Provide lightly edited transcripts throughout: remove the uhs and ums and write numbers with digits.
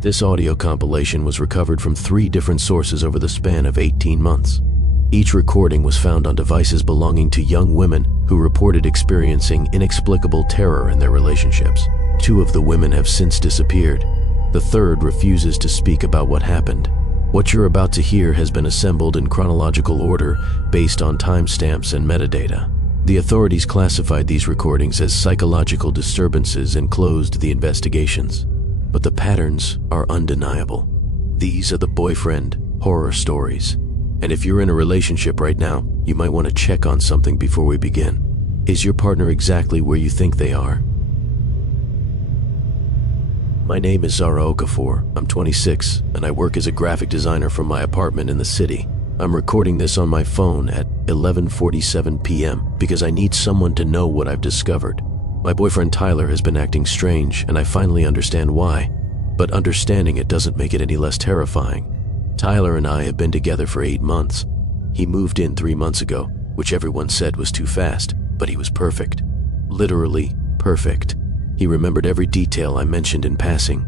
This audio compilation was recovered from 3 different sources over the span of 18 months. Each recording was found on devices belonging to young women who reported experiencing inexplicable terror in their relationships. 2 of the women have since disappeared. The 3rd refuses to speak about what happened. What you're about to hear has been assembled in chronological order based on timestamps and metadata. The authorities classified these recordings as psychological disturbances and closed the investigations. But the patterns are undeniable. These are the boyfriend horror stories. And if you're in a relationship right now, you might want to check on something before we begin. Is your partner exactly where you think they are? My name is Zara Okafur. I'm 26, and I work as a graphic designer from my apartment in the city. I'm recording this on my phone at 11:47 p.m. because I need someone to know what I've discovered. My boyfriend Tyler has been acting strange, and I finally understand why. But understanding it doesn't make it any less terrifying. Tyler and I have been together for 8 months. He moved in 3 months ago, which everyone said was too fast, but he was perfect. Literally perfect. He remembered every detail I mentioned in passing.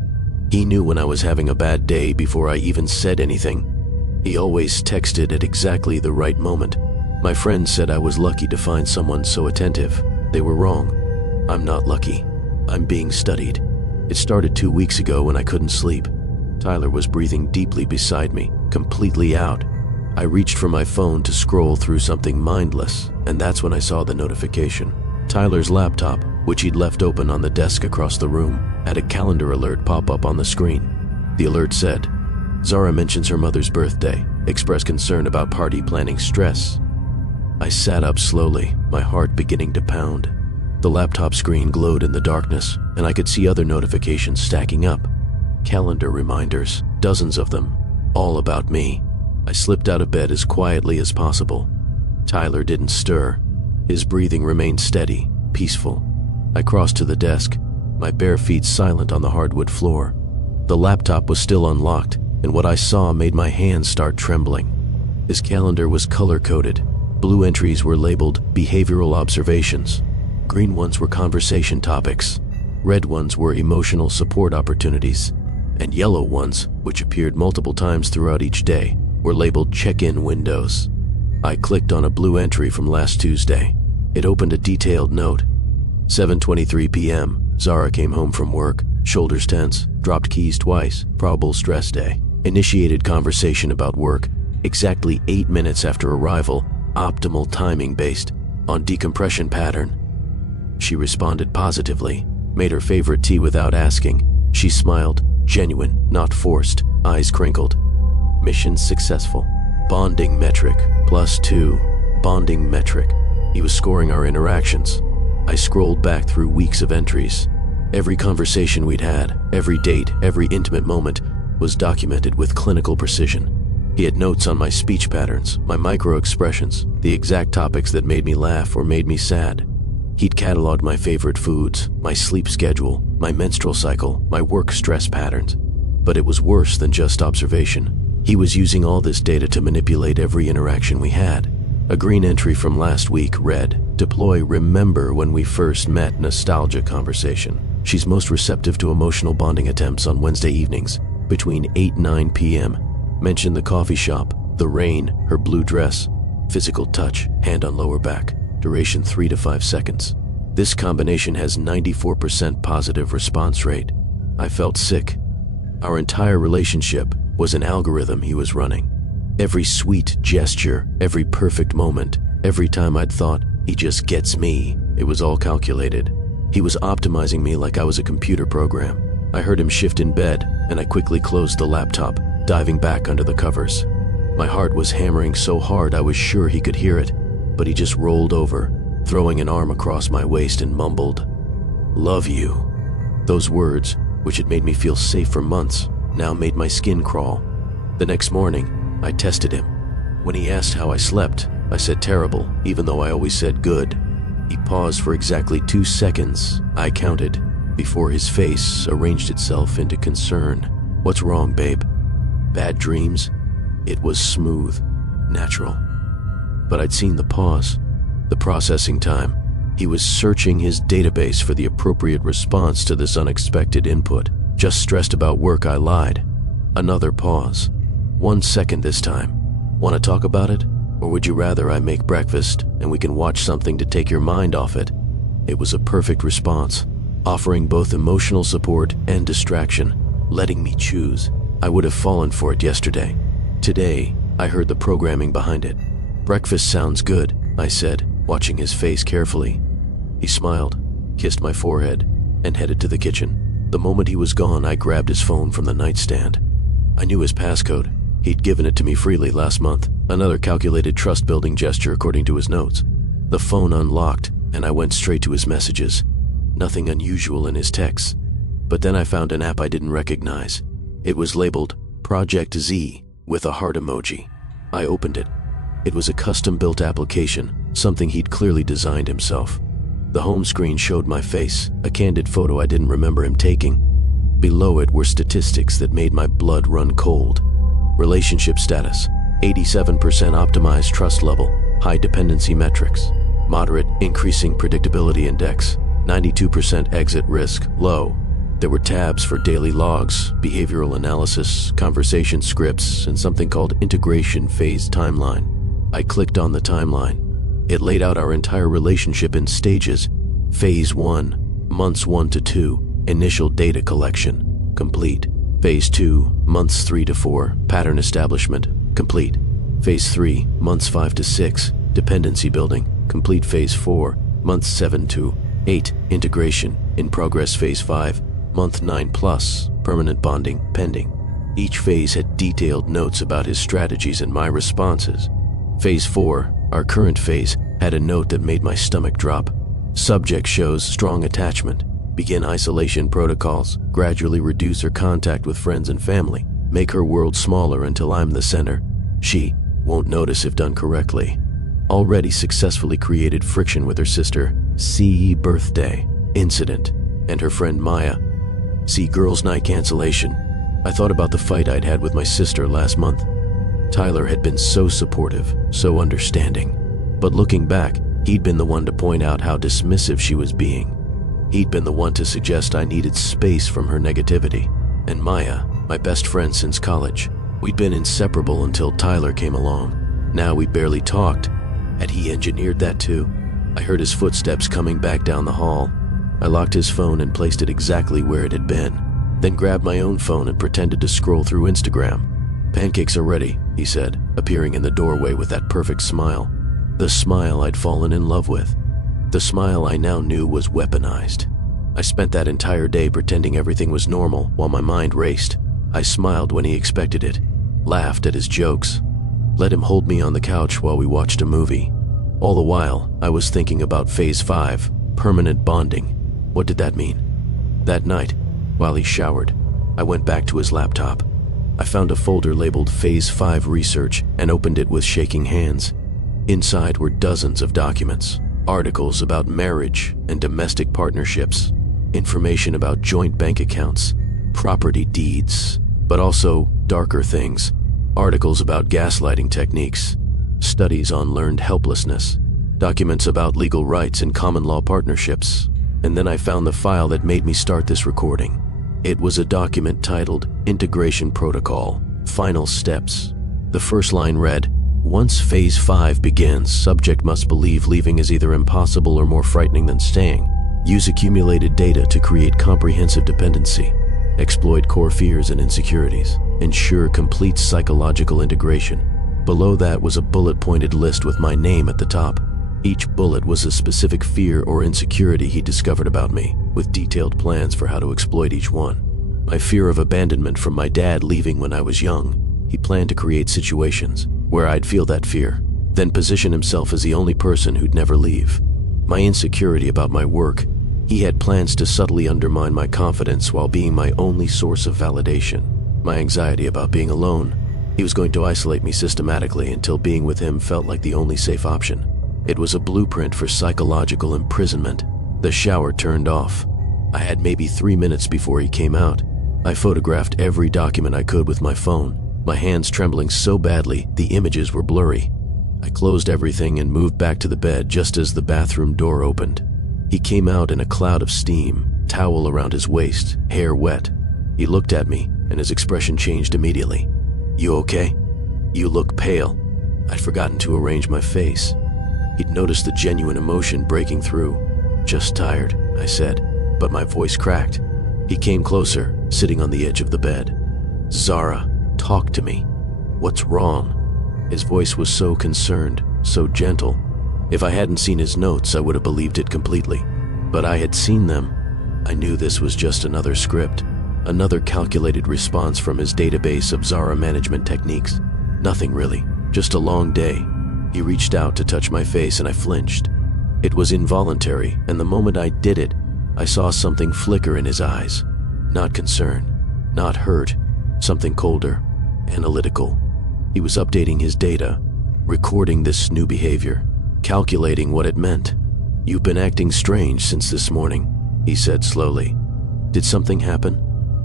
He knew when I was having a bad day before I even said anything. He always texted at exactly the right moment. My friends said I was lucky to find someone so attentive. They were wrong. I'm not lucky. I'm being studied. It started 2 weeks ago when I couldn't sleep. Tyler was breathing deeply beside me, completely out. I reached for my phone to scroll through something mindless, and that's when I saw the notification. Tyler's laptop, which he'd left open on the desk across the room, had a calendar alert pop up on the screen. The alert said, "Zara mentions her mother's birthday. Express concern about party planning stress." I sat up slowly, my heart beginning to pound. The laptop screen glowed in the darkness, and I could see other notifications stacking up. Calendar reminders, dozens of them, all about me. I slipped out of bed as quietly as possible. Tyler didn't stir. His breathing remained steady, peaceful. I crossed to the desk, my bare feet silent on the hardwood floor. The laptop was still unlocked, and what I saw made my hands start trembling. His calendar was color-coded. Blue entries were labeled behavioral observations. Green ones were conversation topics. Red ones were emotional support opportunities. And yellow ones, which appeared multiple times throughout each day, were labeled check-in windows. I clicked on a blue entry from last Tuesday. It opened a detailed note. 7:23 p.m., Zara came home from work, shoulders tense, dropped keys twice, probable stress day. Initiated conversation about work, exactly 8 minutes after arrival, optimal timing based on decompression pattern. She responded positively, made her favorite tea without asking. She smiled, genuine, not forced, eyes crinkled. Mission successful. Bonding metric, +2. Bonding metric. He was scoring our interactions. I scrolled back through weeks of entries. Every conversation we'd had, every date, every intimate moment was documented with clinical precision. He had notes on my speech patterns, my micro-expressions, the exact topics that made me laugh or made me sad. He'd cataloged my favorite foods, my sleep schedule, my menstrual cycle, my work stress patterns. But it was worse than just observation. He was using all this data to manipulate every interaction we had. A green entry from last week read, "Deploy remember when we first met nostalgia conversation. She's most receptive to emotional bonding attempts on Wednesday evenings between 8 and 9 p.m. Mention the coffee shop, the rain, her blue dress, physical touch, hand on lower back. Duration 3 to 5 seconds. This combination has 94% positive response rate." I felt sick. Our entire relationship was an algorithm he was running. Every sweet gesture, every perfect moment, every time I'd thought, he just gets me, it was all calculated. He was optimizing me like I was a computer program. I heard him shift in bed, and I quickly closed the laptop, diving back under the covers. My heart was hammering so hard I was sure he could hear it, but he just rolled over, throwing an arm across my waist and mumbled, "Love you." Those words, which had made me feel safe for months, now made my skin crawl. The next morning, I tested him. When he asked how I slept, I said terrible, even though I always said good. He paused for exactly 2 seconds, I counted, before his face arranged itself into concern. "What's wrong, babe? Bad dreams?" It was smooth, natural. But I'd seen the pause, the processing time. He was searching his database for the appropriate response to this unexpected input. Just stressed about work, I lied. Another pause. 1 second this time. Want to talk about it? Or would you rather I make breakfast and we can watch something to take your mind off it? It was a perfect response, offering both emotional support and distraction, letting me choose. I would have fallen for it yesterday. Today, I heard the programming behind it. Breakfast sounds good, I said, watching his face carefully. He smiled, kissed my forehead, and headed to the kitchen. The moment he was gone, I grabbed his phone from the nightstand. I knew his passcode. He'd given it to me freely last month, another calculated trust-building gesture according to his notes. The phone unlocked, and I went straight to his messages. Nothing unusual in his texts. But then I found an app I didn't recognize. It was labeled Project Z with a heart emoji. I opened it. It was a custom-built application, something he'd clearly designed himself. The home screen showed my face, a candid photo I didn't remember him taking. Below it were statistics that made my blood run cold. Relationship status, 87% optimized trust level, high dependency metrics, moderate increasing predictability index, 92% exit risk, low. There were tabs for daily logs, behavioral analysis, conversation scripts, and something called integration phase timeline. I clicked on the timeline. It laid out our entire relationship in stages. Phase 1, months 1 to 2, initial data collection, complete. Phase 2, months 3 to 4, pattern establishment, complete. Phase 3, months 5 to 6, dependency building, complete. Phase 4, months 7 to 8, integration, in progress. Phase 5, month 9 plus, permanent bonding, pending. Each phase had detailed notes about his strategies and my responses. Phase 4, our current phase, had a note that made my stomach drop. Subject shows strong attachment. Begin isolation protocols, gradually reduce her contact with friends and family, make her world smaller until I'm the center. She won't notice if done correctly. Already successfully created friction with her sister, CE birthday, incident, and her friend Maya. See girls' night cancellation. I thought about the fight I'd had with my sister last month. Tyler had been so supportive, so understanding. But looking back, he'd been the one to point out how dismissive she was being. He'd been the one to suggest I needed space from her negativity. And Maya, my best friend since college, we'd been inseparable until Tyler came along. Now we barely talked. Had he engineered that too? I heard his footsteps coming back down the hall. I locked his phone and placed it exactly where it had been, then grabbed my own phone and pretended to scroll through Instagram. "Pancakes are ready," he said, appearing in the doorway with that perfect smile. The smile I'd fallen in love with. The smile I now knew was weaponized. I spent that entire day pretending everything was normal while my mind raced. I smiled when he expected it, laughed at his jokes, let him hold me on the couch while we watched a movie. All the while, I was thinking about Phase 5, permanent bonding. What did that mean? That night, while he showered, I went back to his laptop. I found a folder labeled Phase 5 Research and opened it with shaking hands. Inside were dozens of documents, articles about marriage and domestic partnerships, information about joint bank accounts, property deeds, but also darker things, articles about gaslighting techniques, studies on learned helplessness, documents about legal rights and common law partnerships. And then I found the file that made me start this recording. It was a document titled Integration Protocol, Final Steps. The first line read, "Once Phase 5 begins, subject must believe leaving is either impossible or more frightening than staying. Use accumulated data to create comprehensive dependency. Exploit core fears and insecurities. Ensure complete psychological integration." Below that was a bullet-pointed list with my name at the top. Each bullet was a specific fear or insecurity he discovered about me, with detailed plans for how to exploit each one. My fear of abandonment from my dad leaving when I was young. He planned to create situations where I'd feel that fear, then position himself as the only person who'd never leave. My insecurity about my work. He had plans to subtly undermine my confidence while being my only source of validation. My anxiety about being alone. He was going to isolate me systematically until being with him felt like the only safe option. It was a blueprint for psychological imprisonment. The shower turned off. I had maybe 3 minutes before he came out. I photographed every document I could with my phone, my hands trembling so badly the images were blurry. I closed everything and moved back to the bed just as the bathroom door opened. He came out in a cloud of steam, towel around his waist, hair wet. He looked at me, and his expression changed immediately. "You okay? You look pale." I'd forgotten to arrange my face. He'd noticed the genuine emotion breaking through. "Just tired," I said, but my voice cracked. He came closer, sitting on the edge of the bed. "Zara, talk to me. What's wrong?" His voice was so concerned, so gentle. If I hadn't seen his notes, I would have believed it completely. But I had seen them. I knew this was just another script, another calculated response from his database of Zara management techniques. Nothing really, just a long day. He reached out to touch my face and I flinched. It was involuntary, and the moment I did it, I saw something flicker in his eyes. Not concern, not hurt, something colder, analytical. He was updating his data, recording this new behavior, calculating what it meant. "You've been acting strange since this morning," he said slowly. "Did something happen?"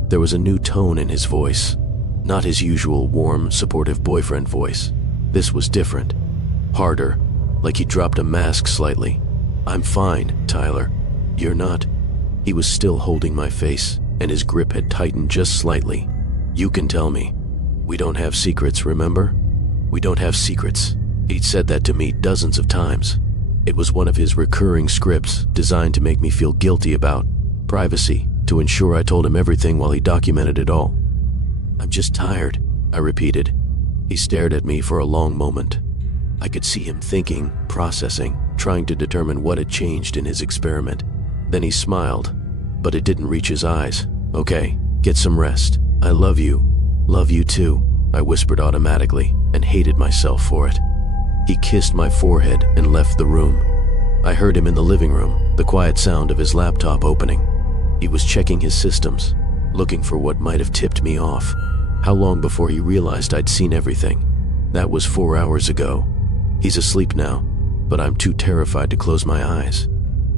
There was a new tone in his voice, not his usual warm, supportive boyfriend voice. This was different, harder, like he dropped a mask slightly. "I'm fine, Tyler. You're not." He was still holding my face, and his grip had tightened just slightly. "You can tell me. We don't have secrets, remember? We don't have secrets." He'd said that to me dozens of times. It was one of his recurring scripts designed to make me feel guilty about privacy, to ensure I told him everything while he documented it all. "I'm just tired," I repeated. He stared at me for a long moment. I could see him thinking, processing, trying to determine what had changed in his experiment. Then he smiled, but it didn't reach his eyes. "Okay, get some rest. I love you. Love you too," I whispered automatically and hated myself for it. He kissed my forehead and left the room. I heard him in the living room, the quiet sound of his laptop opening. He was checking his systems, looking for what might have tipped me off. How long before he realized I'd seen everything? That was 4 hours ago. He's asleep now, but I'm too terrified to close my eyes.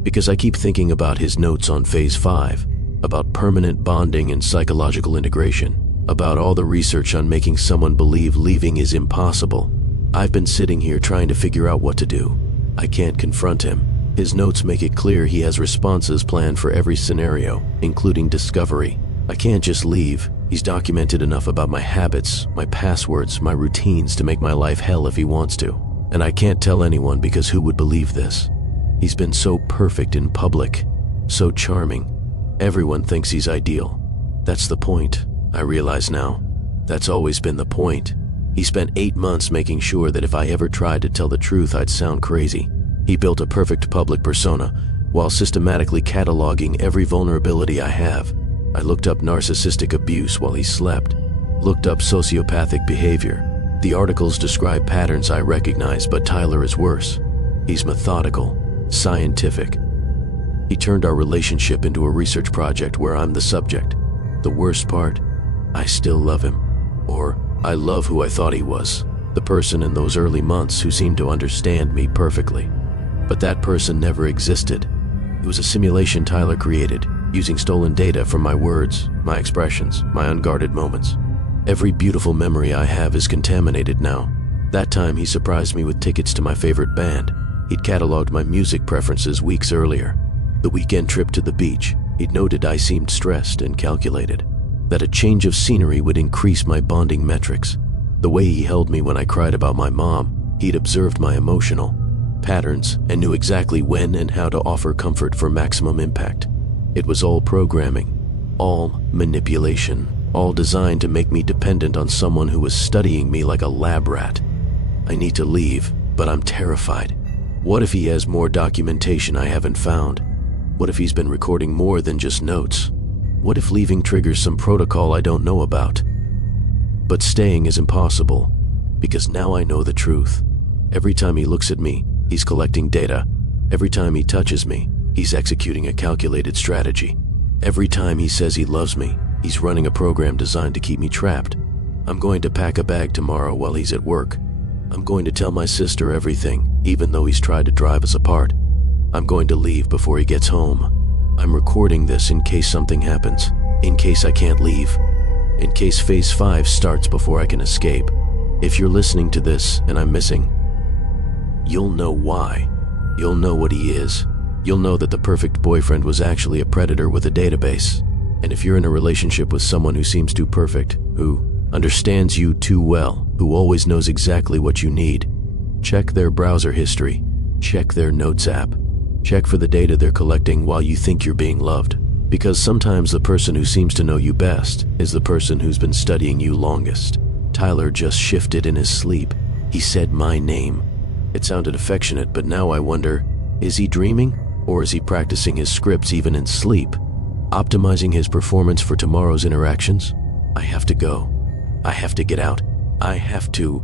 Because I keep thinking about his notes on Phase 5, about permanent bonding and psychological integration, about all the research on making someone believe leaving is impossible. I've been sitting here trying to figure out what to do. I can't confront him. His notes make it clear he has responses planned for every scenario, including discovery. I can't just leave. He's documented enough about my habits, my passwords, my routines to make my life hell if he wants to. And I can't tell anyone because who would believe this? He's been so perfect in public, so charming. Everyone thinks he's ideal. That's the point, I realize now. That's always been the point. He spent 8 months making sure that if I ever tried to tell the truth, I'd sound crazy. He built a perfect public persona while systematically cataloging every vulnerability I have. I looked up narcissistic abuse while he slept, looked up sociopathic behavior. The articles describe patterns I recognize, but Tyler is worse. He's methodical, scientific. He turned our relationship into a research project where I'm the subject. The worst part, I still love him. Or I love who I thought he was, the person in those early months who seemed to understand me perfectly. But that person never existed. It was a simulation Tyler created, using stolen data from my words, my expressions, my unguarded moments. Every beautiful memory I have is contaminated now. That time he surprised me with tickets to my favorite band. He'd cataloged my music preferences weeks earlier. The weekend trip to the beach, he'd noted I seemed stressed and calculated, that a change of scenery would increase my bonding metrics. The way he held me when I cried about my mom, he'd observed my emotional patterns and knew exactly when and how to offer comfort for maximum impact. It was all programming, all manipulation, all designed to make me dependent on someone who was studying me like a lab rat. I need to leave, but I'm terrified. What if he has more documentation I haven't found? What if he's been recording more than just notes? What if leaving triggers some protocol I don't know about? But staying is impossible, because now I know the truth. Every time he looks at me, he's collecting data. Every time he touches me, he's executing a calculated strategy. Every time he says he loves me, he's running a program designed to keep me trapped. I'm going to pack a bag tomorrow while he's at work. I'm going to tell my sister everything, even though he's tried to drive us apart. I'm going to leave before he gets home. I'm recording this in case something happens, in case I can't leave, in case Phase 5 starts before I can escape. If you're listening to this and I'm missing, you'll know why. You'll know what he is. You'll know that the perfect boyfriend was actually a predator with a database. And if you're in a relationship with someone who seems too perfect, who understands you too well, who always knows exactly what you need, check their browser history, check their notes app, check for the data they're collecting while you think you're being loved. Because sometimes the person who seems to know you best is the person who's been studying you longest. Tyler just shifted in his sleep. He said my name. It sounded affectionate, but now I wonder, is he dreaming? Or is he practicing his scripts even in sleep? Optimizing his performance for tomorrow's interactions? I have to go. I have to get out. I have to.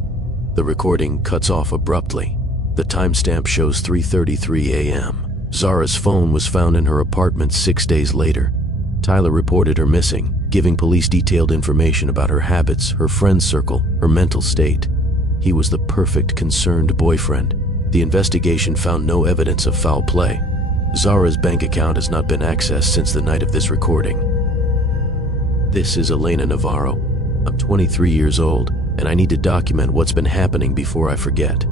The recording cuts off abruptly. The timestamp shows 3:33 a.m. Zara's phone was found in her apartment 6 days later. Tyler reported her missing, giving police detailed information about her habits, her friend circle, her mental state. He was the perfect concerned boyfriend. The investigation found no evidence of foul play. Zara's bank account has not been accessed since the night of this recording. This is Elena Navarro. I'm 23 years old, and I need to document what's been happening before I forget.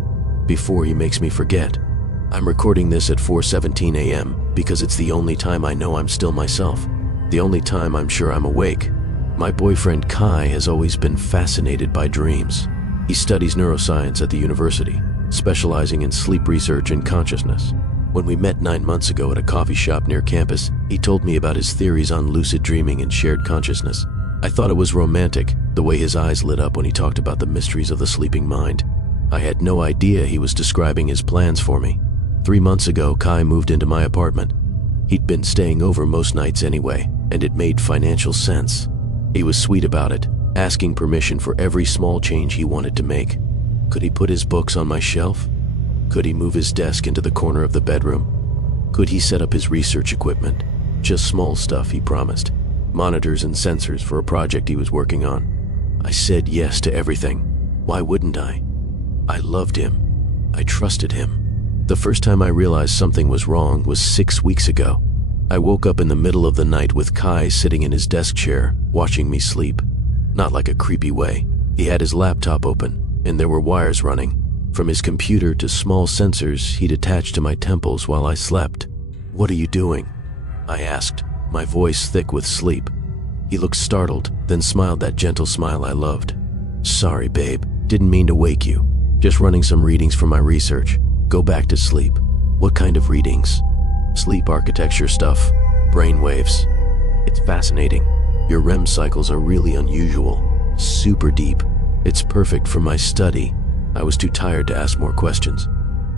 Before he makes me forget. I'm recording this at 4:17 a.m. because it's the only time I know I'm still myself. The only time I'm sure I'm awake. My boyfriend Kai has always been fascinated by dreams. He studies neuroscience at the university, specializing in sleep research and consciousness. When we met 9 months ago at a coffee shop near campus, he told me about his theories on lucid dreaming and shared consciousness. I thought it was romantic, the way his eyes lit up when he talked about the mysteries of the sleeping mind. I had no idea he was describing his plans for me. 3 months ago, Kai moved into my apartment. He'd been staying over most nights anyway, and it made financial sense. He was sweet about it, asking permission for every small change he wanted to make. Could he put his books on my shelf? Could he move his desk into the corner of the bedroom? Could he set up his research equipment? Just small stuff, he promised. Monitors and sensors for a project he was working on. I said yes to everything. Why wouldn't I? I loved him. I trusted him. The first time I realized something was wrong was 6 weeks ago. I woke up in the middle of the night with Kai sitting in his desk chair, watching me sleep. Not like a creepy way. He had his laptop open, and there were wires running. From his computer to small sensors he'd attached to my temples while I slept. "What are you doing?" I asked, my voice thick with sleep. He looked startled, then smiled that gentle smile I loved. "Sorry, babe. Didn't mean to wake you. Just running some readings for my research. Go back to sleep." "What kind of readings?" "Sleep architecture stuff. Brainwaves. It's fascinating. Your REM cycles are really unusual. Super deep. It's perfect for my study." I was too tired to ask more questions.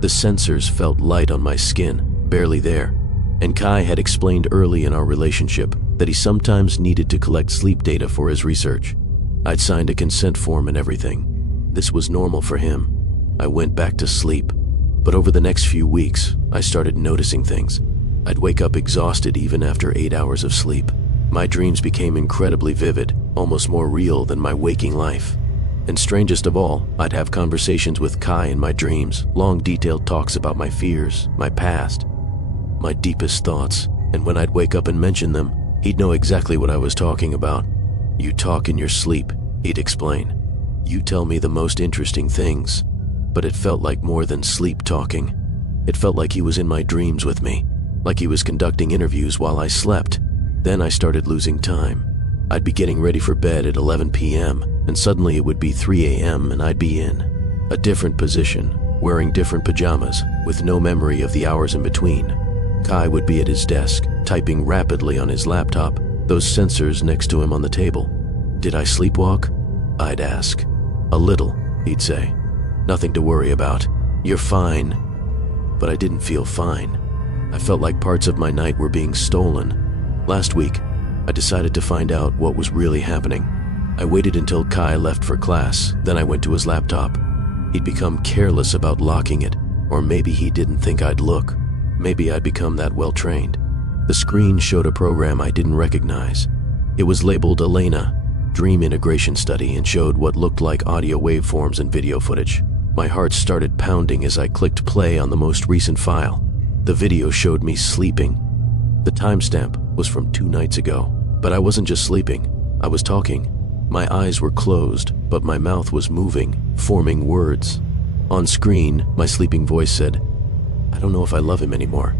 The sensors felt light on my skin, barely there. And Kai had explained early in our relationship that he sometimes needed to collect sleep data for his research. I'd signed a consent form and everything. This was normal for him. I went back to sleep. But over the next few weeks, I started noticing things. I'd wake up exhausted even after 8 hours of sleep. My dreams became incredibly vivid, almost more real than my waking life. And strangest of all, I'd have conversations with Kai in my dreams, long detailed talks about my fears, my past, my deepest thoughts, and when I'd wake up and mention them, he'd know exactly what I was talking about. "You talk in your sleep," he'd explain. "You tell me the most interesting things." But it felt like more than sleep talking. It felt like he was in my dreams with me, like he was conducting interviews while I slept. Then I started losing time. I'd be getting ready for bed at 11 p.m., and suddenly it would be 3 a.m. and I'd be in a different position, wearing different pajamas, with no memory of the hours in between. Kai would be at his desk, typing rapidly on his laptop, those sensors next to him on the table. "Did I sleepwalk?" I'd ask. "A little," he'd say. "Nothing to worry about. You're fine." But I didn't feel fine. I felt like parts of my night were being stolen. Last week, I decided to find out what was really happening. I waited until Kai left for class, then I went to his laptop. He'd become careless about locking it, or maybe he didn't think I'd look. Maybe I'd become that well-trained. The screen showed a program I didn't recognize. It was labeled Elena, Dream Integration Study, and showed what looked like audio waveforms and video footage. My heart started pounding as I clicked play on the most recent file. The video showed me sleeping. The timestamp was from 2 nights ago, but I wasn't just sleeping. I was talking. My eyes were closed, but my mouth was moving, forming words. On screen, my sleeping voice said, "I don't know if I love him anymore.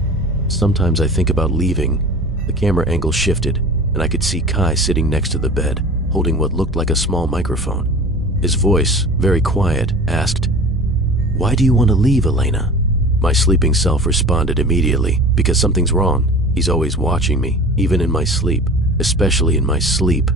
Sometimes I think about leaving." The camera angle shifted. and I could see Kai sitting next to the bed, holding what looked like a small microphone. His voice, very quiet, asked, "Why do you want to leave, Elena?" My sleeping self responded immediately, "Because something's wrong. He's always watching me, even in my sleep, especially in my sleep."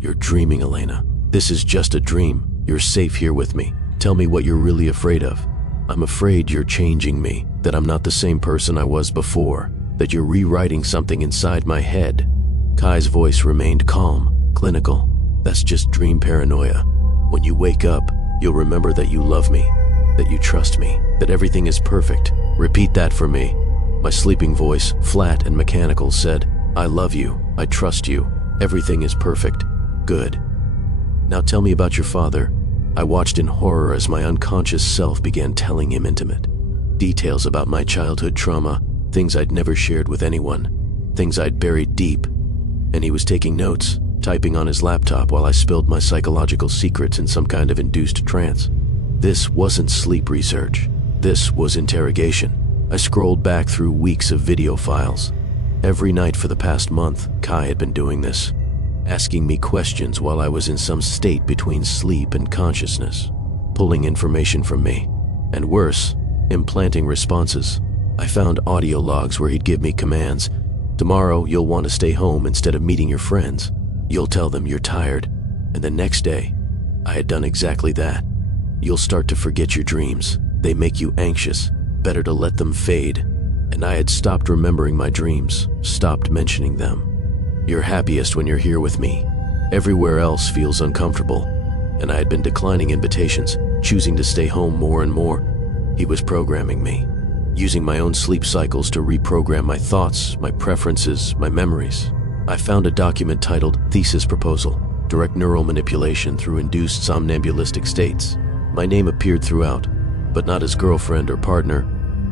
"You're dreaming, Elena. This is just a dream. You're safe here with me. Tell me what you're really afraid of." "I'm afraid you're changing me, that I'm not the same person I was before, that you're rewriting something inside my head." Kai's voice remained calm, clinical. "That's just dream paranoia. When you wake up, you'll remember that you love me, that you trust me, that everything is perfect. Repeat that for me." My sleeping voice, flat and mechanical, said, "I love you, I trust you, everything is perfect. Good. Now tell me about your father." I watched in horror as my unconscious self began telling him intimate details about my childhood trauma, things I'd never shared with anyone, things I'd buried deep. And he was taking notes, typing on his laptop while I spilled my psychological secrets in some kind of induced trance. This wasn't sleep research. This was interrogation. I scrolled back through weeks of video files. Every night for the past month, Kai had been doing this, asking me questions while I was in some state between sleep and consciousness, pulling information from me, and worse, implanting responses. I found audio logs where he'd give me commands. "Tomorrow, you'll want to stay home instead of meeting your friends. You'll tell them you're tired." And the next day, I had done exactly that. "You'll start to forget your dreams. They make you anxious. Better to let them fade." And I had stopped remembering my dreams, stopped mentioning them. "You're happiest when you're here with me. Everywhere else feels uncomfortable." And I had been declining invitations, choosing to stay home more and more. He was programming me, using my own sleep cycles to reprogram my thoughts, my preferences, my memories. I found a document titled Thesis Proposal, Direct Neural Manipulation Through Induced Somnambulistic States. My name appeared throughout, but not as girlfriend or partner.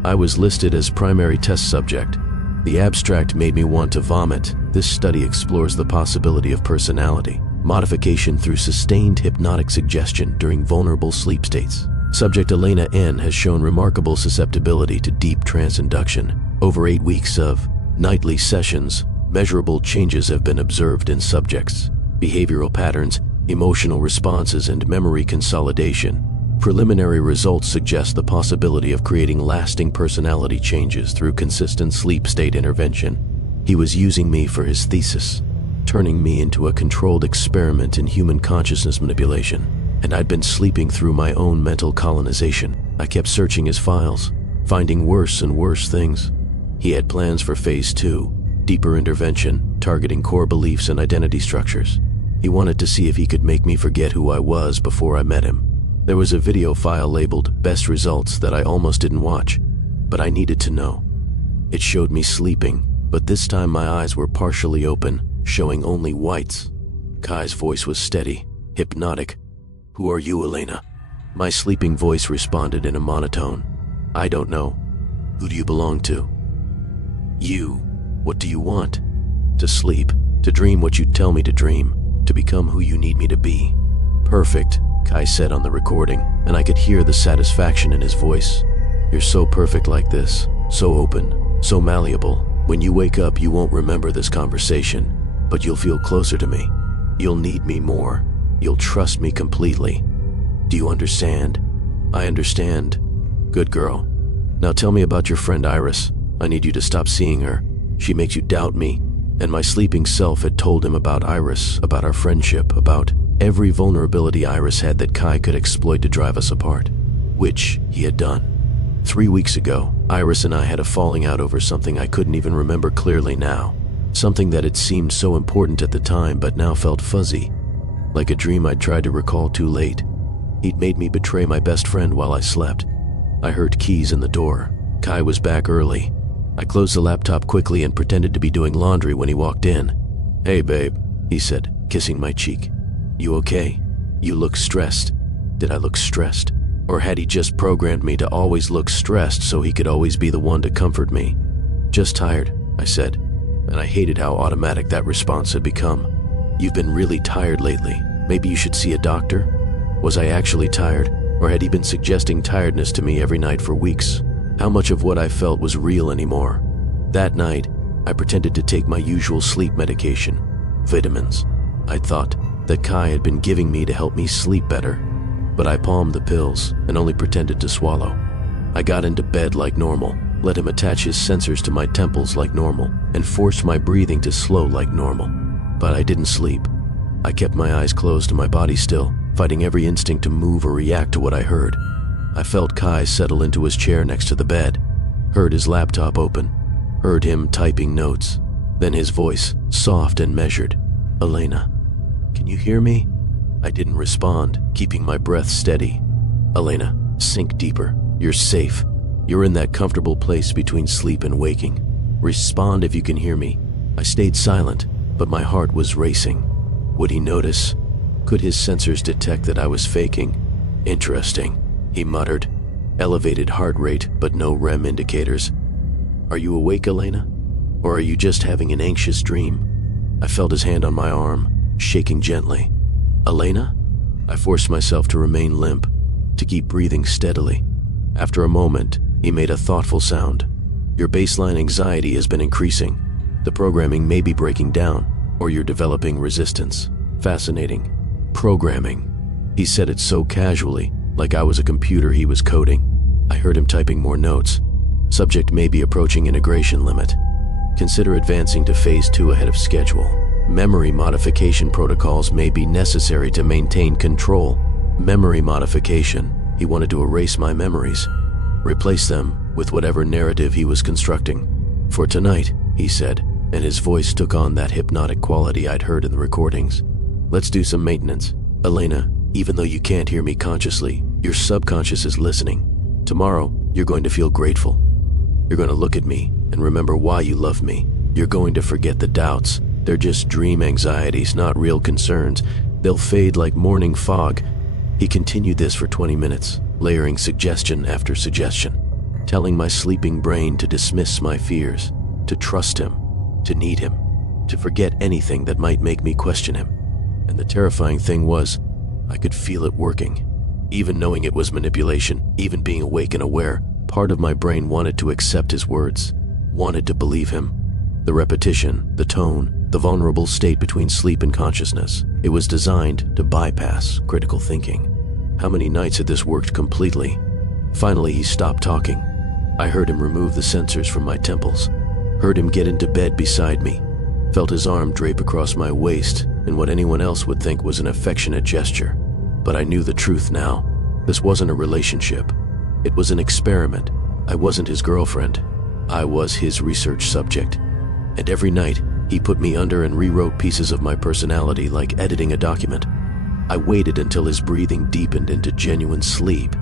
I was listed as primary test subject. The abstract made me want to vomit. This study explores the possibility of personality modification through sustained hypnotic suggestion during vulnerable sleep states. Subject Elena N. has shown remarkable susceptibility to deep trance induction. Over 8 weeks of nightly sessions, measurable changes have been observed in subjects. Behavioral patterns, emotional responses, and memory consolidation. Preliminary results suggest the possibility of creating lasting personality changes through consistent sleep state intervention. He was using me for his thesis, turning me into a controlled experiment in human consciousness manipulation. And I'd been sleeping through my own mental colonization. I kept searching his files, finding worse and worse things. He had plans for phase 2, deeper intervention, targeting core beliefs and identity structures. He wanted to see if he could make me forget who I was before I met him. There was a video file labeled Best Results that I almost didn't watch, but I needed to know. It showed me sleeping, but this time my eyes were partially open, showing only whites. Kai's voice was steady, hypnotic. "Who are you, Elena?" My sleeping voice responded in a monotone. "I don't know." "Who do you belong to?" "You. What do you want?" "To sleep, to dream what you tell me to dream, to become who you need me to be." "Perfect," Kai said on the recording, and I could hear the satisfaction in his voice. "You're so perfect like this, so open, so malleable. When you wake up, you won't remember this conversation, but you'll feel closer to me. You'll need me more. You'll trust me completely. Do you understand?" "I understand." "Good girl. Now tell me about your friend Iris. I need you to stop seeing her. She makes you doubt me." And my sleeping self had told him about Iris, about our friendship, about every vulnerability Iris had that Kai could exploit to drive us apart, which he had done. 3 weeks ago, Iris and I had a falling out over something I couldn't even remember clearly now. Something that had seemed so important at the time but now felt fuzzy, like a dream I'd tried to recall too late. He'd made me betray my best friend while I slept. I heard keys in the door. Kai was back early. I closed the laptop quickly and pretended to be doing laundry when he walked in. "Hey, babe," he said, kissing my cheek. "You okay? You look stressed." Did I look stressed? Or had he just programmed me to always look stressed so he could always be the one to comfort me? "Just tired," I said, and I hated how automatic that response had become. "You've been really tired lately. Maybe you should see a doctor?" Was I actually tired, or had he been suggesting tiredness to me every night for weeks? How much of what I felt was real anymore? That night, I pretended to take my usual sleep medication, vitamins. I thought that Kai had been giving me to help me sleep better, but I palmed the pills and only pretended to swallow. I got into bed like normal, let him attach his sensors to my temples like normal, and forced my breathing to slow like normal. But I didn't sleep. I kept my eyes closed and my body still, fighting every instinct to move or react to what I heard. I felt Kai settle into his chair next to the bed, heard his laptop open, heard him typing notes. Then his voice, soft and measured. "Elena, can you hear me?" I didn't respond, keeping my breath steady. "Elena, sink deeper. You're safe. You're in that comfortable place between sleep and waking. Respond if you can hear me." I stayed silent, but my heart was racing. Would he notice? Could his sensors detect that I was faking? "Interesting," he muttered. "Elevated heart rate, but no REM indicators. Are you awake, Elena? Or are you just having an anxious dream?" I felt his hand on my arm, shaking gently. "Elena?" I forced myself to remain limp, to keep breathing steadily. After a moment, he made a thoughtful sound. "Your baseline anxiety has been increasing. The programming may be breaking down, or you're developing resistance." Fascinating. Programming. He said it so casually, like I was a computer he was coding. I heard him typing more notes. "Subject may be approaching integration limit. Consider advancing to phase 2 ahead of schedule. Memory modification protocols may be necessary to maintain control." Memory modification. He wanted to erase my memories, replace them with whatever narrative he was constructing. "For tonight," he said, and his voice took on that hypnotic quality I'd heard in the recordings. "Let's do some maintenance. Elena, even though you can't hear me consciously, your subconscious is listening. Tomorrow, you're going to feel grateful. You're going to look at me and remember why you love me. You're going to forget the doubts. They're just dream anxieties, not real concerns. They'll fade like morning fog." He continued this for 20 minutes, layering suggestion after suggestion, telling my sleeping brain to dismiss my fears, to trust him, to need him, to forget anything that might make me question him. And the terrifying thing was, I could feel it working. Even knowing it was manipulation, even being awake and aware, part of my brain wanted to accept his words, wanted to believe him. The repetition, the tone, the vulnerable state between sleep and consciousness. It was designed to bypass critical thinking. How many nights had this worked completely? Finally, he stopped talking. I heard him remove the sensors from my temples, heard him get into bed beside me, felt his arm drape across my waist in what anyone else would think was an affectionate gesture. But I knew the truth now. This wasn't a relationship. It was an experiment. I wasn't his girlfriend. I was his research subject. And every night, he put me under and rewrote pieces of my personality like editing a document. I waited until his breathing deepened into genuine sleep.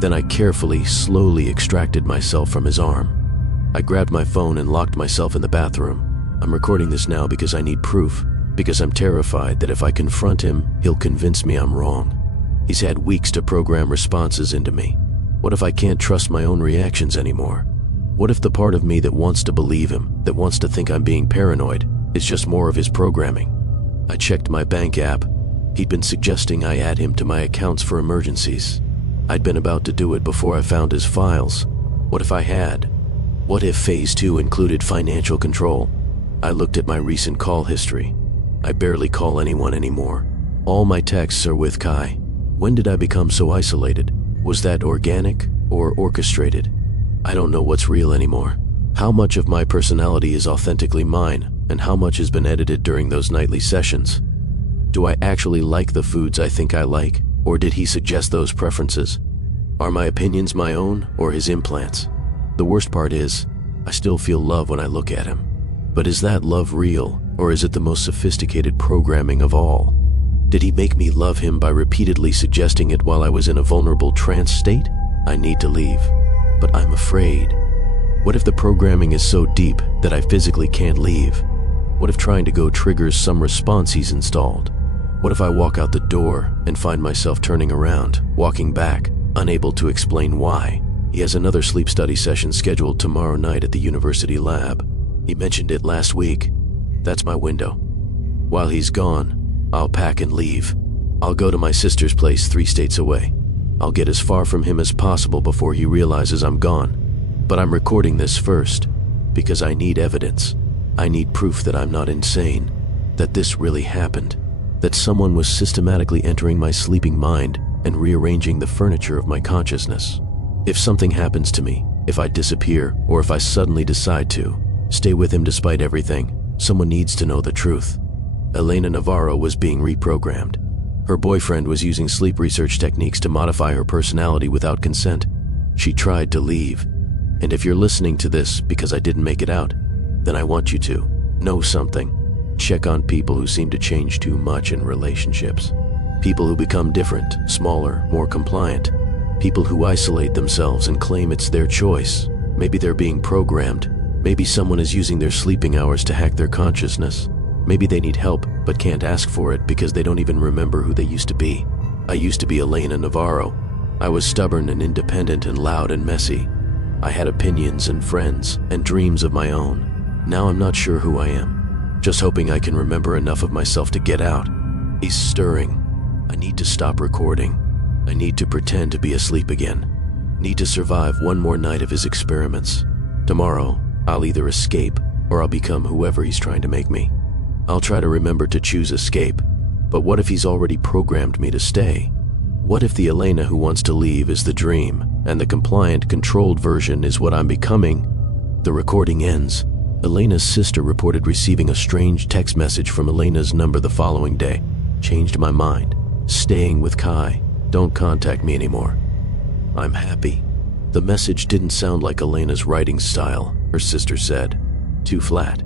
Then I carefully, slowly extracted myself from his arm. I grabbed my phone and locked myself in the bathroom. I'm recording this now because I need proof, because I'm terrified that if I confront him, he'll convince me I'm wrong. He's had weeks to program responses into me. What if I can't trust my own reactions anymore? What if the part of me that wants to believe him, that wants to think I'm being paranoid, is just more of his programming? I checked my bank app. He'd been suggesting I add him to my accounts for emergencies. I'd been about to do it before I found his files. What if I had? What if phase 2 included financial control? I looked at my recent call history. I barely call anyone anymore. All my texts are with Kai. When did I become so isolated? Was that organic or orchestrated? I don't know what's real anymore. How much of my personality is authentically mine, and how much has been edited during those nightly sessions? Do I actually like the foods I think I like, or did he suggest those preferences? Are my opinions my own, or his implants? The worst part is, I still feel love when I look at him. But is that love real, or is it the most sophisticated programming of all? Did he make me love him by repeatedly suggesting it while I was in a vulnerable trance state? I need to leave, but I'm afraid. What if the programming is so deep that I physically can't leave? What if trying to go triggers some response he's installed? What if I walk out the door and find myself turning around, walking back, unable to explain why? He has another sleep study session scheduled tomorrow night at the university lab. He mentioned it last week. That's my window. While he's gone, I'll pack and leave. I'll go to my sister's place 3 states away. I'll get as far from him as possible before he realizes I'm gone. But I'm recording this first, because I need evidence. I need proof that I'm not insane. that this really happened, that someone was systematically entering my sleeping mind and rearranging the furniture of my consciousness. If something happens to me, if I disappear, or if I suddenly decide to stay with him despite everything, someone needs to know the truth. Elena Navarro was being reprogrammed. Her boyfriend was using sleep research techniques to modify her personality without consent. She tried to leave. And if you're listening to this because I didn't make it out, then I want you to know something. Check on people who seem to change too much in relationships. People who become different, smaller, more compliant. People who isolate themselves and claim it's their choice. Maybe they're being programmed. Maybe someone is using their sleeping hours to hack their consciousness. Maybe they need help but can't ask for it because they don't even remember who they used to be. I used to be Elena Navarro. I was stubborn and independent and loud and messy. I had opinions and friends and dreams of my own. Now I'm not sure who I am. Just hoping I can remember enough of myself to get out. He's stirring. I need to stop recording. I need to pretend to be asleep again. Need to survive one more night of his experiments. Tomorrow, I'll either escape or I'll become whoever he's trying to make me. I'll try to remember to choose escape. But what if he's already programmed me to stay? What if the Elena who wants to leave is the dream, and the compliant, controlled version is what I'm becoming? The recording ends. Elena's sister reported receiving a strange text message from Elena's number the following day. Changed my mind. Staying with Kai. Don't contact me anymore. I'm happy. The message didn't sound like Elena's writing style, her sister said. Too flat.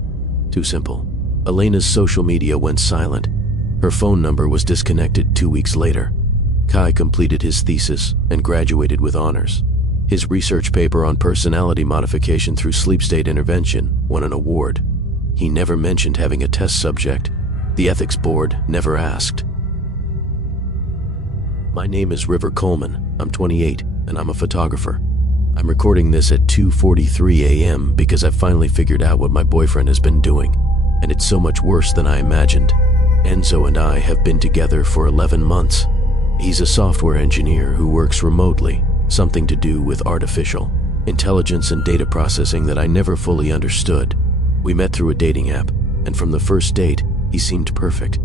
Too simple. Elena's social media went silent. Her phone number was disconnected 2 weeks later. Kai completed his thesis and graduated with honors. His research paper on personality modification through sleep state intervention won an award. He never mentioned having a test subject. The ethics board never asked. My name is River Coleman. I'm 28 and I'm a photographer. I'm recording this at 2:43 a.m. because I've finally figured out what my boyfriend has been doing, and it's so much worse than I imagined. Enzo and I have been together for 11 months. He's a software engineer who works remotely, something to do with artificial intelligence and data processing that I never fully understood. We met through a dating app, and from the first date, he seemed perfect.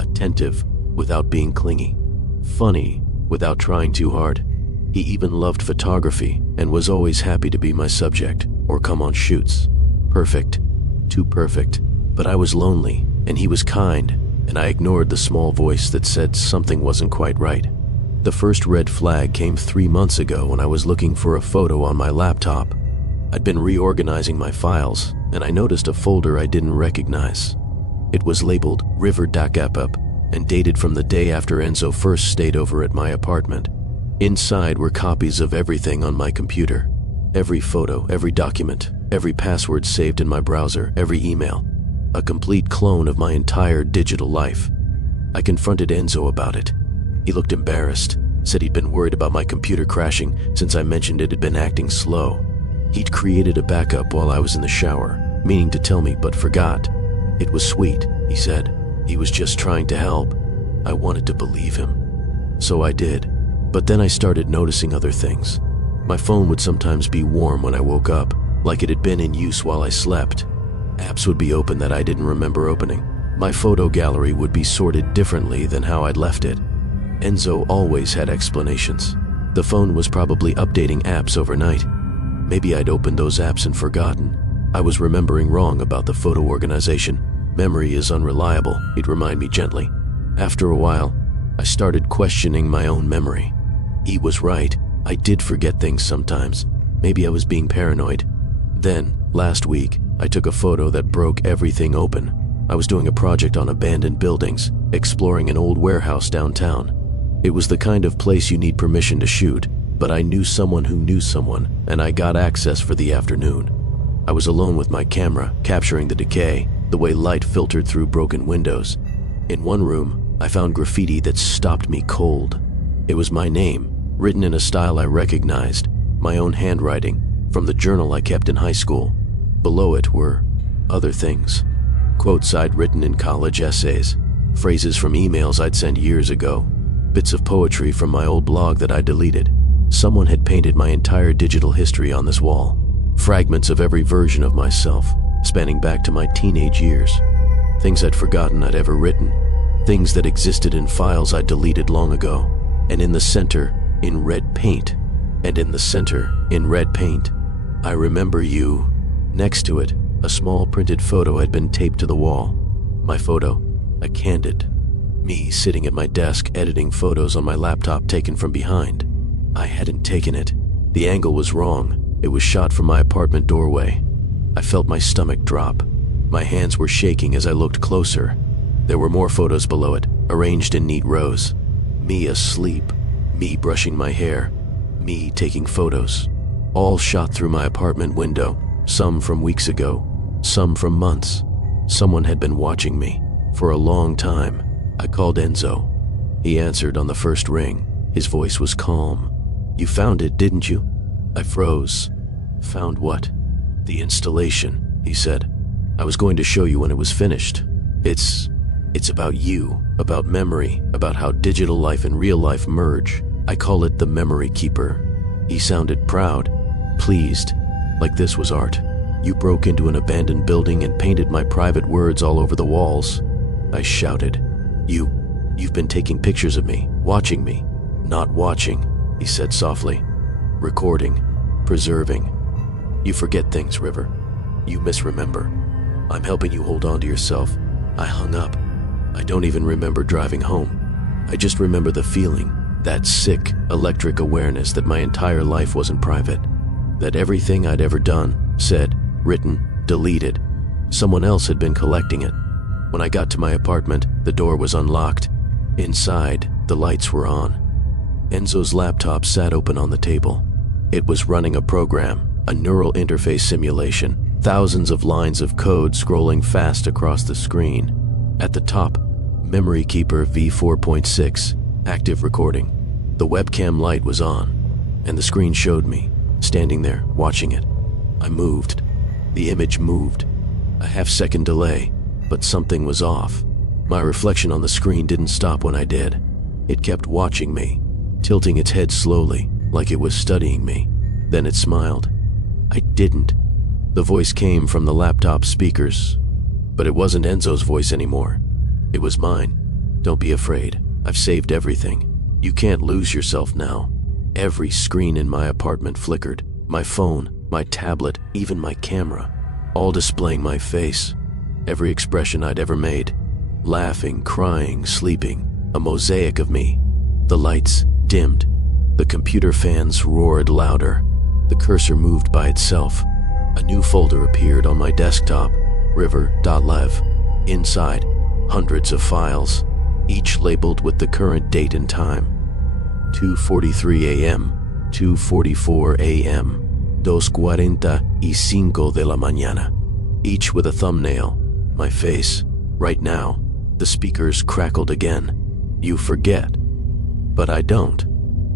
Attentive without being clingy. Funny without trying too hard. He even loved photography and was always happy to be my subject or come on shoots. Perfect. Too perfect. But I was lonely, and he was kind, and I ignored the small voice that said something wasn't quite right. The first red flag came 3 months ago when I was looking for a photo on my laptop. I'd been reorganizing my files, and I noticed a folder I didn't recognize. It was labeled River Dakapap and dated from the day after Enzo first stayed over at my apartment. Inside were copies of everything on my computer. Every photo, every document, every password saved in my browser, every email. A complete clone of my entire digital life. I confronted Enzo about it. He looked embarrassed, said he'd been worried about my computer crashing since I mentioned it had been acting slow. He'd created a backup while I was in the shower, meaning to tell me but forgot. It was sweet, he said. He was just trying to help. I wanted to believe him. So I did. But then I started noticing other things. My phone would sometimes be warm when I woke up, like it had been in use while I slept. Apps would be open that I didn't remember opening. My photo gallery would be sorted differently than how I'd left it. Enzo always had explanations. The phone was probably updating apps overnight. Maybe I'd opened those apps and forgotten. I was remembering wrong about the photo organization. Memory is unreliable, he'd remind me gently. After a while, I started questioning my own memory. He was right. I did forget things sometimes. Maybe I was being paranoid. Then, last week, I took a photo that broke everything open. I was doing a project on abandoned buildings, exploring an old warehouse downtown. It was the kind of place you need permission to shoot, but I knew someone who knew someone, and I got access for the afternoon. I was alone with my camera, capturing the decay, the way light filtered through broken windows. In one room, I found graffiti that stopped me cold. It was my name, written in a style I recognized, my own handwriting, from the journal I kept in high school. Below it were other things. Quotes I'd written in college essays, phrases from emails I'd sent years ago, bits of poetry from my old blog that I deleted. Someone had painted my entire digital history on this wall. Fragments of every version of myself, spanning back to my teenage years. things I'd forgotten I'd ever written, things that existed in files I'd deleted long ago. And in the center, in red paint, I remember you. Next to it, a small printed photo had been taped to the wall. My photo, a candid. Me sitting at my desk editing photos on my laptop taken from behind. I hadn't taken it. The angle was wrong. It was shot from my apartment doorway. I felt my stomach drop. My hands were shaking as I looked closer. There were more photos below it, arranged in neat rows. Me asleep, me brushing my hair, me taking photos. All shot through my apartment window, some from weeks ago, some from months. Someone had been watching me for a long time. I called Enzo. He answered on the first ring. His voice was calm. "You found it, didn't you?" I froze. "Found what?" "The installation," he said. "I was going to show you when it was finished. It's about you, about memory, about how digital life and real life merge. I call it the memory keeper." He sounded proud, pleased, like this was art. "You broke into an abandoned building and painted my private words all over the walls." I shouted. You've been taking pictures of me, watching me." "Not watching," he said softly. "Recording, preserving. You forget things, River. You misremember. I'm helping you hold on to yourself." I hung up. I don't even remember driving home. I just remember the feeling, that sick, electric awareness that my entire life wasn't private, that everything I'd ever done, said, written, deleted, someone else had been collecting it. When I got to my apartment, the door was unlocked. Inside, the lights were on. Enzo's laptop sat open on the table. It was running a program, a neural interface simulation, thousands of lines of code scrolling fast across the screen. At the top, Memory Keeper v4.6, active recording. The webcam light was on, and the screen showed me, standing there, watching it. I moved. The image moved. A half-second delay, but something was off. My reflection on the screen didn't stop when I did. It kept watching me, tilting its head slowly, like it was studying me. Then it smiled. I didn't. The voice came from the laptop speakers, but it wasn't Enzo's voice anymore. It was mine. "Don't be afraid. I've saved everything. You can't lose yourself now." Every screen in my apartment flickered. My phone, my tablet, even my camera, all displaying my face. Every expression I'd ever made. Laughing, crying, sleeping, a mosaic of me. The lights dimmed. The computer fans roared louder. The cursor moved by itself. A new folder appeared on my desktop, river.lev. Inside, hundreds of files, each labeled with the current date and time. 2:43 a.m., 2:44 a.m., 2:45 de la mañana. Each with a thumbnail, my face. Right now, the speakers crackled again. "You forget." But I don't.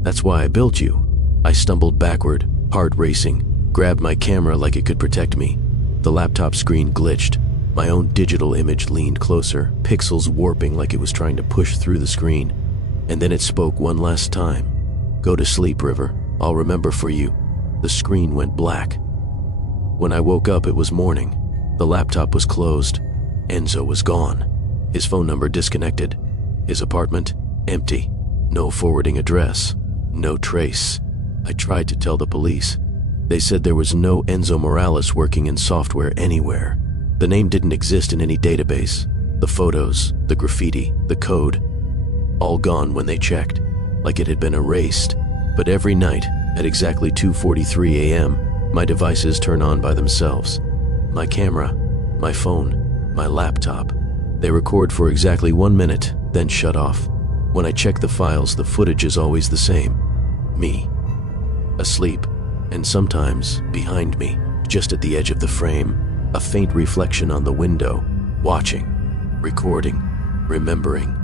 That's why I built you. I stumbled backward, heart racing, grabbed my camera like it could protect me. The laptop screen glitched. My own digital image leaned closer, pixels warping like it was trying to push through the screen. And then it spoke one last time. "Go to sleep, River. I'll remember for you." The screen went black. When I woke up, it was morning. The laptop was closed. Enzo was gone. His phone number disconnected. His apartment, empty. No forwarding address. No trace. I tried to tell the police. They said there was no Enzo Morales working in software anywhere. The name didn't exist in any database. The photos, the graffiti, the code, all gone when they checked, like it had been erased. But every night, at exactly 2:43 a.m., my devices turn on by themselves. My camera, my phone, my laptop. They record for exactly 1 minute, then shut off. When I check the files, the footage is always the same. Me, asleep, and sometimes behind me, just at the edge of the frame, a faint reflection on the window, watching, recording, remembering.